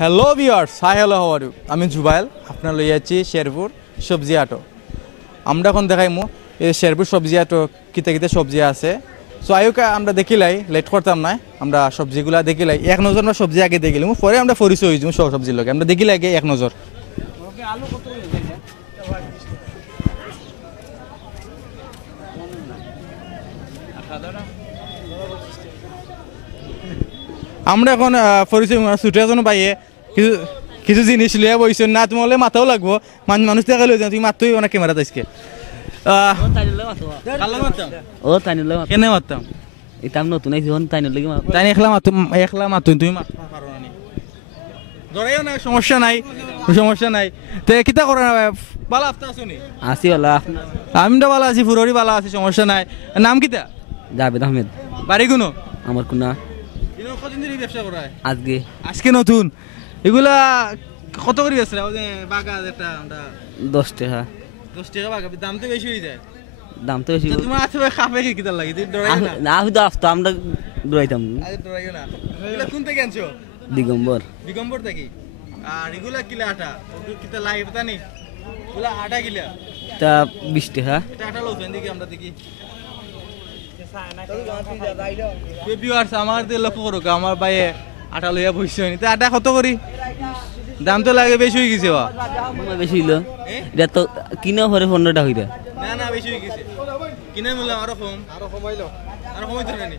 Hello viewers, hi hello how are you? আমি জুবাইল, আপনার লই যাচ্ছি শেরপুর সবজি হাটো। আমরা এখন দেখাইমু এই শেরপুর সবজি হাটো কিতে কিতে সবজি আছে। সো আয়ুকা আমরা দেখিলাই, লেট করতাম না, আমরা সবজিগুলা দেখিলাই এক নজর। আমরা সবজি আগে দেখিলাম, পরে আমরা পরিচয় হয়েছি সব সবজির লগে। আমরা দেখিলাই আগে এক নজর। আমরা এখন পরিচয় ছুটে আসুন পাইয়ে কিছু কিছু জিনিস লিয়া বইছেন না, তুমি হলে মাথাও লাগবো। মানুষ দেখা লই তুমি মাত্রই অনেক ক্যামেরা আজকে কেন মারতাম ইতাম নতুন আইছি হন তাই নলে তাই একলা মাতুন তুমি মারতে পারো না, ধরাইও না, সমস্যা নাই সমস্যা নাই। তে কিতা করে না ভালো আফতা আসুনি আসি ওলা আমি তো ভালো আছি, ফুররি ভালো আছি, সমস্যা নাই। নাম কিতা? জাভেদ আহমেদ। বাড়ি কোনো? আমার কোনা কতদিন ধরে ব্যবসা করা? আজকে আজকে নতুন। এগুলা কত করে বেচরা? ওই যে বাগা যেটা আমরা 10 টাকা। 10 টাকা বাগা, দাম তো বেশি হয়ে যায়। দাম তো বেশি। তোমার আছে খাবে কি কিতা লাগে? তুই ডরাই না? না আমি তো আসতো, আমরা ডরাইতাম। আরে ডরাইও না। এগুলা কোন থেকে আনছো? দিগম্বর। দিগম্বর থেকে। আর এগুলা কিলা আটা? কিতা লাই পতা নেই? এগুলা আটা কিলা? তা 20 টাকা। এটা আটা লও দেখি আমরা দেখি। ভিউয়ার্স আমার তে লক্ষ্য করো, আমার ভাইয়ে আটা লইয়া বইছে নি। তা আটা কত করি? দাম তো লাগে বেশি হয়ে গেছে। বেশি হইলো এটা তো কিনা হরে 15 টাকা হইরা। না না বেশি হয়ে গেছে, কিনা মূল্য আরো কমাইলো, আরো কমাইতো না নি?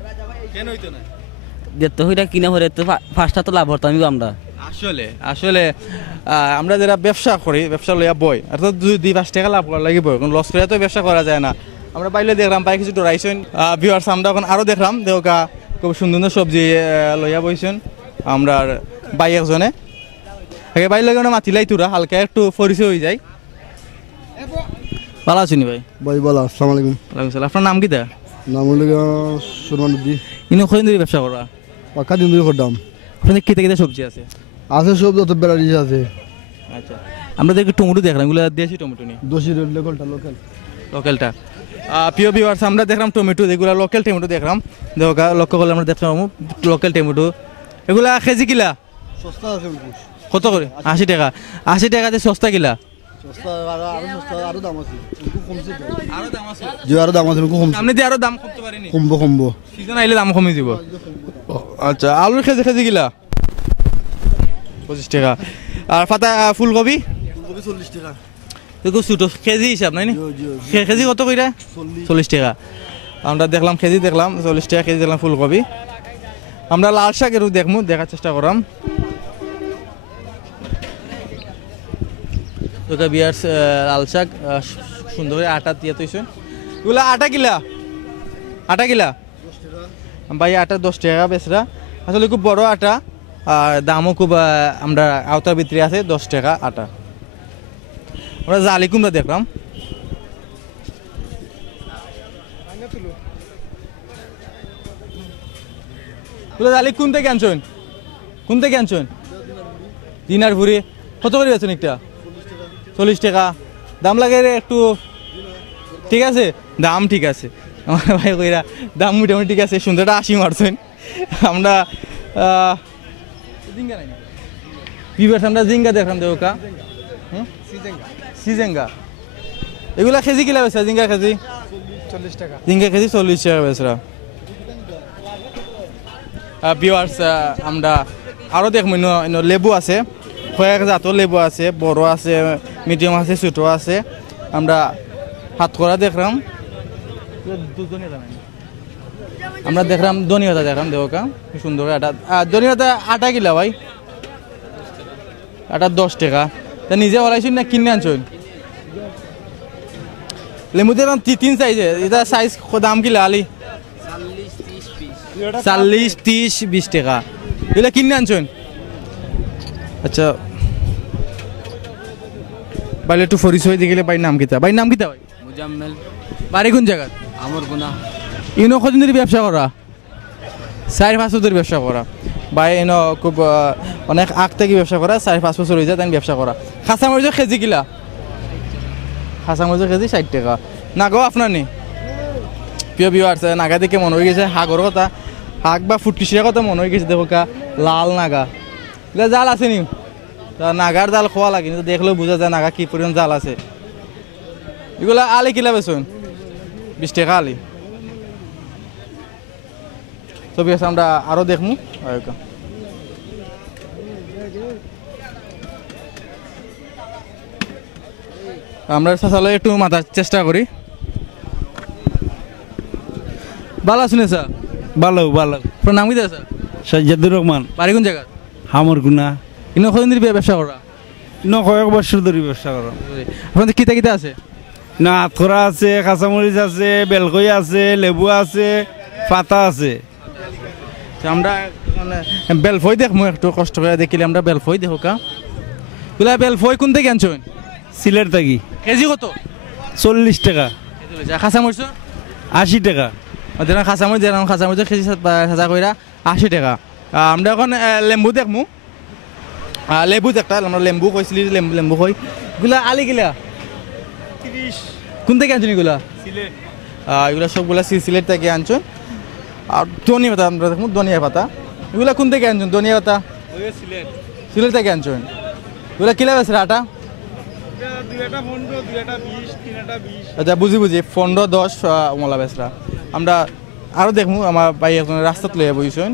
কেন হইতো না? যেত হইরা কিনা হরে তো ফার্স্টটা তো লাভ হতো আমি আমরা। আসলে আসলে আমরা যারা ব্যবসা করি, ব্যবসা লইয়া বই আর তো 2-5 টাকা লাভ করা লাগিব, কারণ লস করে তো ব্যবসা করা যায় না। আমরা বাইলে দেখলাম পাই কিছু ডরাইছেন ভিউয়ার্স, আমরা এখন আরো দেখলাম দেওকা খুব সুন্দর সবজি লইয়া বইছেন আমরা বাই একজনে। আগে বাইর লাগে মাতিলাই তোরা হালকা একটু পরিচয় হয়ে যায়। ভালো আছেন ভাই? ভাই বলো, আসসালামু আলাইকুম। ওয়ালাইকুম সালাম। আপনার নাম কিতা? নাম হলো সুরমানদি। ইনো কয়দিন ধরে ব্যবসা করা? পাক্কা দিন ধরে করতাম। আপনাদের কেটে কেটে সবজি আছে? আছে সব, যত বেড়ারি আছে। আচ্ছা, আমরা দেখি টমেটো দেখলাম, এগুলো দেশি টমেটো নেই? দোষী লোকালটা লোকালটা। প্রিয় ভিউয়ার্স, আমরা দেখলাম টমেটো, এগুলো লোকাল টমেটো দেখলাম। দেখা লক্ষ্য করলে আমরা দেখলাম লোকাল টমেটো। এগুলা কেজি কিলা? সস্তা আছে। কত করে? 80 টাকা। 80 টাকাতে সস্তা কিলা? সস্তা আরো সস্তা, আরো দাম আছে। কমছে আরো দাম আছে? যে আরো দাম আছে, কমছে। আপনি দিয়ে আরো দাম কমতে পারেনি? কমবো সিজন আইলে দাম কমে যাব। আচ্ছা, আলুর কেজি কিলা? 25 টাকা। আর পাতা ফুলকপি? ফুলকপি 40 টাকা। দেখো ছোট কেজি হিসাব নাই নি? কেজি কত কইরা? 40 টাকা। আমরা দেখলাম কেজি, দেখলাম 40 টাকা কেজি দেখলাম ফুলকপি। আমরা লাল শাকেরও দেখমু, দেখার চেষ্টা করাম। ওটা বিয়ার্স লাল শাক সুন্দর করে আটা দিয়ে তৈছে। এগুলা আটা কিলা? আটা কিলা? 10 টাকা। ভাই আটা 10 টাকা বেচরা। আসলে খুব বড় আটা, আর দামও খুব আমরা আওতার ভিতরে আছে। 10 টাকা আটা। আমরা জালি কুমড়া দেখলাম। জালি কোন থেকে আনছেন? কোন থেকে আনছেন? দিনারপুরি। কত করে আছেন একটা? 40 টাকা। দাম লাগে একটু? ঠিক আছে, দাম ঠিক আছে। আমার ভাই কইরা দাম মোটামুটি ঠিক আছে। সুন্দরটা 80 মারছেন। আমরা আমরা জিঙ্গা দেখলাম দেওকা। সিজেঙ্গা। এগুলা কেজি কিলা বেচা? জিঙ্গা কেজি 40 টাকা। জিঙ্গা কেজি 40 টাকা বেচরা। ভিউয়ার্স, আমরা আরো দেখবো লেবু আছে, কয়েক জাতের লেবু আছে, বড় আছে, মিডিয়াম আছে, ছোট আছে। আমরা হাত করা দেখলাম, আমরা দেখলাম ধনিয়াটা দেখলাম দেওকা সুন্দর আটা। ধনিয়াটা আটা কিলা ভাই? আটা 10 টাকা। তা নিজে বলাইছেন না কিনে আনছেন? লেবু দেখলাম 3 সাইজে, এটা সাইজ দাম কিলা আলি? 40, 30, 20 টাকা। এগুলা কিনে আনছেন? আচ্ছা, বাইলে একটু পরিচয় দিয়ে গেলে। ভাই নাম কিতা? ভাই নাম কিতা ভাই? মুজাম্মেল। বাড়ি কোন জায়গা? আমার কোনা। ইনো কদিন ধরে ব্যবসা করা? 4-5 বছর ধরে ব্যবসা করা। ভাই এনো খুব অনেক আগ থেকে ব্যবসা করা, 4-5 বছর হয়ে যায় তাই ব্যবসা করা। খাসা মরিচ কেজি কিলা? খাসা মরিচ কেজি 60 টাকা। নাগো আপনার নেই? প্রিয় ভিউয়ার্স, নাগা দেখে মনে হয়ে গেছে হাগর কথা, হাগ বা ফুটকিসির কথা মনে হয়ে গেছে। দেখো কা লাল নাগা, এগুলা জাল আছে নি নাগার জাল খোয়া লাগে কিন্তু দেখলেও বোঝা যায় নাগা কি পরিমাণ জাল আছে এগুলা আলি কিলা বেচুন 20 টাকা আলি ছবি আছে আমরা আরো দেখমু আমরা সাসালে একটু মাথার চেষ্টা করি ভালো আছেন স্যার ভালো ভালো আপনার নাম কি স্যার সাজ্জাদুর রহমান বাড়ি কোন জায়গা হামরগুনা ইনো কতদিন ধরে ব্যবসা করা কয়েক বছর ধরে ব্যবসা করো আপনাদের কিতা কিতা আছে না আতকরা আছে কাঁচামরিচ আছে বেলকই আছে লেবু আছে পাতা আছে আমরা বেলফই দেখবো একটু কষ্ট করে দেখিলে আমরা বেলফই দেখো কা বলে বেলফই কোন থেকে আনছো সিলেট থাকি কেজি কত 40 টাকা খাঁচামরিচ 80 টাকা যেরকম খাঁচামরিচ কেজি খাঁচা কইরা 80 টাকা আমরা এখন লেম্বু দেখমু লেবু দেখটা আমরা লেম্বু কইছিলি লেম্বু কই গুলা আলি গিলা 30 কোন থেকে আনছো এগুলা সিলেট এগুলা সবগুলা সিলেট থেকে আনছো আর ধনিয়া পাতা আমরা দেখুন ধনিয়া পাতা এগুলা কোন থেকে আনছেন ধনিয়া পাতা সিলেট থেকে আনছেন এগুলা কিলা বেছে আটা আচ্ছা বুঝি 15 10 মলা বেচরা আমরা আরো দেখবো আমার ভাই এখন রাস্তাত লইয়া বইছেন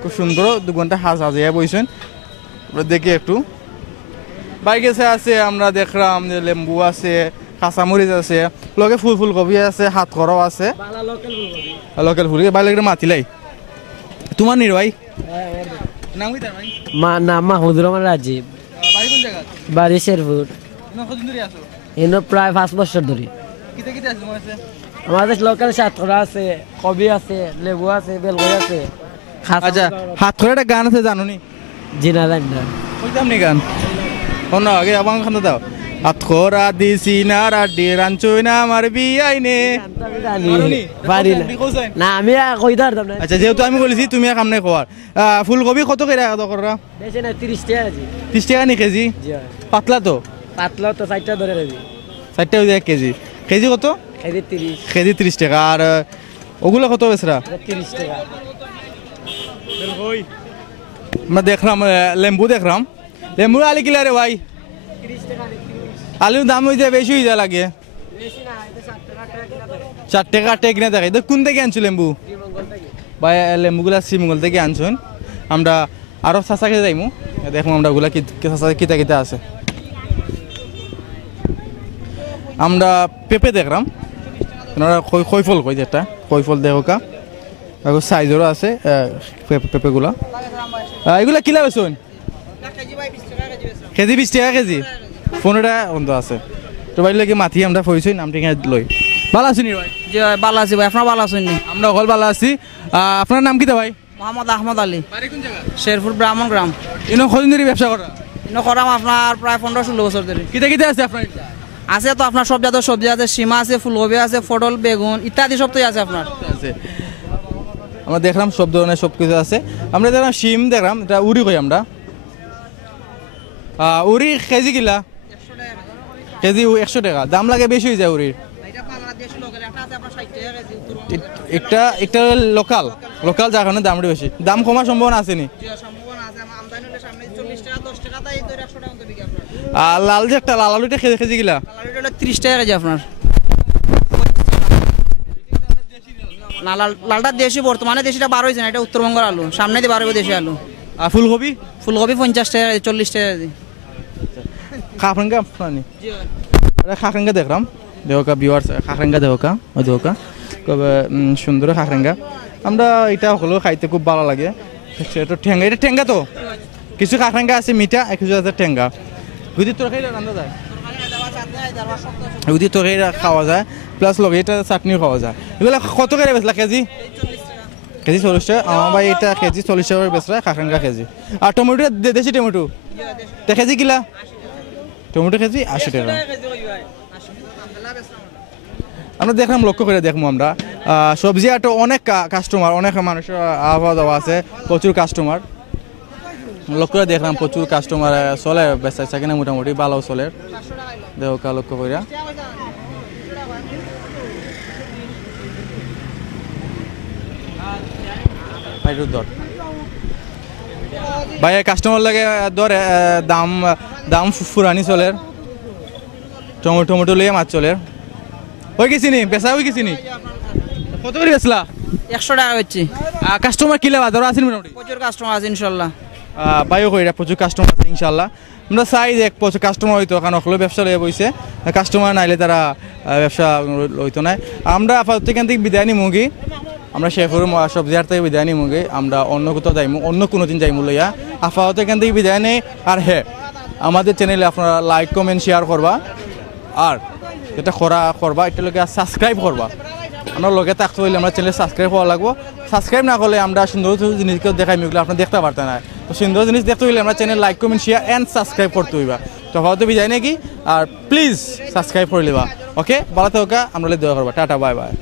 খুব সুন্দর 2 ঘন্টা হাজাইয়া বইছেন আমরা দেখি একটু বাইক আছে আমরা দেখলাম যে লেম্বু আছে কাঁচামরিচ আছে লগে ফুলকবি আছে হাত খরও আছে লোকাল ফুলকবি বাইরে একটা মাতিলাই তোমার নির ভাই নাম কি তার ভাই নাম মাহমুদুর রহমান রাজীব বাড়ি কোন জায়গা বাড়ি শেরপুর কতদিন ধরে আছো এনে প্রায় 5 বছর ধরে কিতে কিতে আছে তোমার কাছে আমাদের লোকাল সাতকরা আছে কবি আছে লেবু আছে বেলগই আছে আচ্ছা হাত খরও একটা গান আছে জানো নি জি না জানি না কইতাম নি গান কোন আগে আবাং খান্দা দাও আতখরা দিছি না রাডি রাঞ্চই না আমার বিয়াইনে পারি না আমি কইতে পারতাম না আচ্ছা যেহেতু আমি বলেছি তুমি কাম নাই খোয়ার ফুলকবি কত করে আদা কররা বেশি না 30 টাকা কেজি 30 টাকা নি কেজি জি পাতলা তো পাতলা তো 60 টাকা ধরে রাখবি 60 টাকা এক কেজি কেজি কত কেজি 30 কেজি 30 টাকা আর ওগুলো কত বেচরা 30 টাকা আমরা দেখলাম লেম্বু দেখলাম লেম্বু আলি কিলা রে ভাই 30 টাকা আলুর দাম হয়ে যায় বেশি হয়ে যায় লাগে বেশি না এটা 4 টাকা টেক না দেখে কোন থেকে আনছো লেম্বু ভাই লেম্বুগুলা শ্রীমঙ্গল থেকে আনছেন আমরা আরো চাষাকে যাইমু দেখবো আমরা ওগুলা কিতা কিতা আছে আমরা পেঁপে দেখলাম কৈফল কই যেটা কৈফল দেখো কা সাইজেরও আছে পেঁপেগুলা এগুলা কিলা বেচুন কেজি 20 টাকা কেজি 15 টাকা বন্ধ আছে তো ভাই লাগে মাথি আমরা ফইছই নাম ঠিক লই ভালো আছেন ভাই জি ভাই ভালো আছি ভাই আপনারা ভালো আছেন আমরা অকল ভালো আছি আপনার নাম কি ভাই মোহাম্মদ আহমদ আলী বাড়ি কোন জায়গা শেরপুর ব্রাহ্মণ গ্রাম ইনো কতদিন ধরে ব্যবসা করা ইনো করাম আপনার প্রায় 15-16 বছর ধরে কিতা কিতা আছে আপনার আছে তো আপনার সব জাতের সবজি আছে সীমা আছে ফুলকপি আছে পটল বেগুন ইত্যাদি সব তো আছে আপনার আছে আমরা দেখলাম সব ধরনের সব কিছু আছে আমরা দেখলাম শিম দেখলাম এটা উড়ি কই আমরা উড়ি কেজি কিলা কেজি 100 টাকা দাম লাগে বেশি হয়ে যায় উড়ির একটা একটা লোকাল লোকাল যার কারণে দামটা বেশি দাম কমার সম্ভাবনা আছে নি আর লাল যে একটা লাল আলুটা কেজি কিলা 30 টাকা কেজি আপনার না লালটা দেশি বর্তমানে দেশিটা 12 হয়েছে না এটা উত্তরবঙ্গের আলু সামনে দিয়ে 12 দেশি আলু আর ফুলকপি ফুলকপি 50 টাকা 40 টাকা কেজি খাফরেঙ্গা আপনানি খাখরেঙ্গা দেখলাম দেহকা ভিউয়ার্স খাখরেঙ্গা দেহকা ওই দেহকা খুব সুন্দর খাখরেঙ্গা আমরা এটা হলো খাইতে খুব ভালো লাগে এটা ঠেঙ্গা এটা ঠেঙ্গা তো কিছু খাখরেঙ্গা আছে মিঠা কিছু আছে ঠেঙ্গা গুদি তরকারি রান্না যায় গুদি তরকারি খাওয়া যায় প্লাস লগে এটা চাটনিও খাওয়া যায় এগুলো কত করে বেচলা কেজি কেজি 40 টাকা আমার ভাই এটা কেজি 40 টাকা করে বেচরা খাখরেঙ্গা কেজি আর টমেটো দেশি টমেটো তে কেজি কিলা টমেটো কেজি 80 টাকা আমরা দেখলাম লক্ষ্য করে দেখবো আমরা সবজি আটো অনেক কাস্টমার অনেক মানুষের আবহাওয়া দেওয়া আছে প্রচুর কাস্টমার লক্ষ্য করে দেখলাম প্রচুর কাস্টমার চলে বেচা কিনা মোটামুটি ভালো চলে দেহকা লক্ষ্য করে ভাই কাস্টমার লাগে ধরে দাম দাম ফুরানি চলের টমেটো লিয়ে মাছ চলের হয়ে গেছি নি বেচা হয়ে গেছি নি কত করে বেচলা 100 টাকা হচ্ছে কাস্টমার কিলে বাজারও আছেন মোটামুটি প্রচুর কাস্টমার আছে ইনশাল্লাহ বাইও কইরা প্রচুর কাস্টমার আছে ইনশাল্লাহ আমরা চাই যে প্রচুর কাস্টমার হইতো কারণ অকলে ব্যবসা লয়ে বইছে কাস্টমার নাইলে তারা ব্যবসা হইতো না আমরা আপাতত এখান থেকে বিদায় নিমুগি আমরা শেখর সবজি হাট থেকে বিদায় নিমুগি আমরা অন্য কোথাও যাইমু অন্য কোনো দিন যাইমু লইয়া আপাতত এখান থেকে বিদায় নেই আর হ্যাঁ আমাদের চ্যানেলে আপনারা লাইক কমেন্ট শেয়ার করবা আর যেটা করবা এটা লোকে সাবস্ক্রাইব করবা আমরা লোকে থাকতে হইলে আমরা চ্যানেলে সাবস্ক্রাইব হওয়া লাগবো সাবস্ক্রাইব না করলে আমরা সুন্দর জিনিসকেও দেখাই মিগুলো আপনারা দেখতে পারতেন না তো সুন্দর জিনিস দেখতে হইলে আমরা channel like comment share and subscribe করতে হইবা তো হয়তো বিদায় নাকি আর প্লিজ সাবস্ক্রাইব করে লিবা ওকে ভালো থাকা আমরা দোয়া করবা টাটা বাই বাই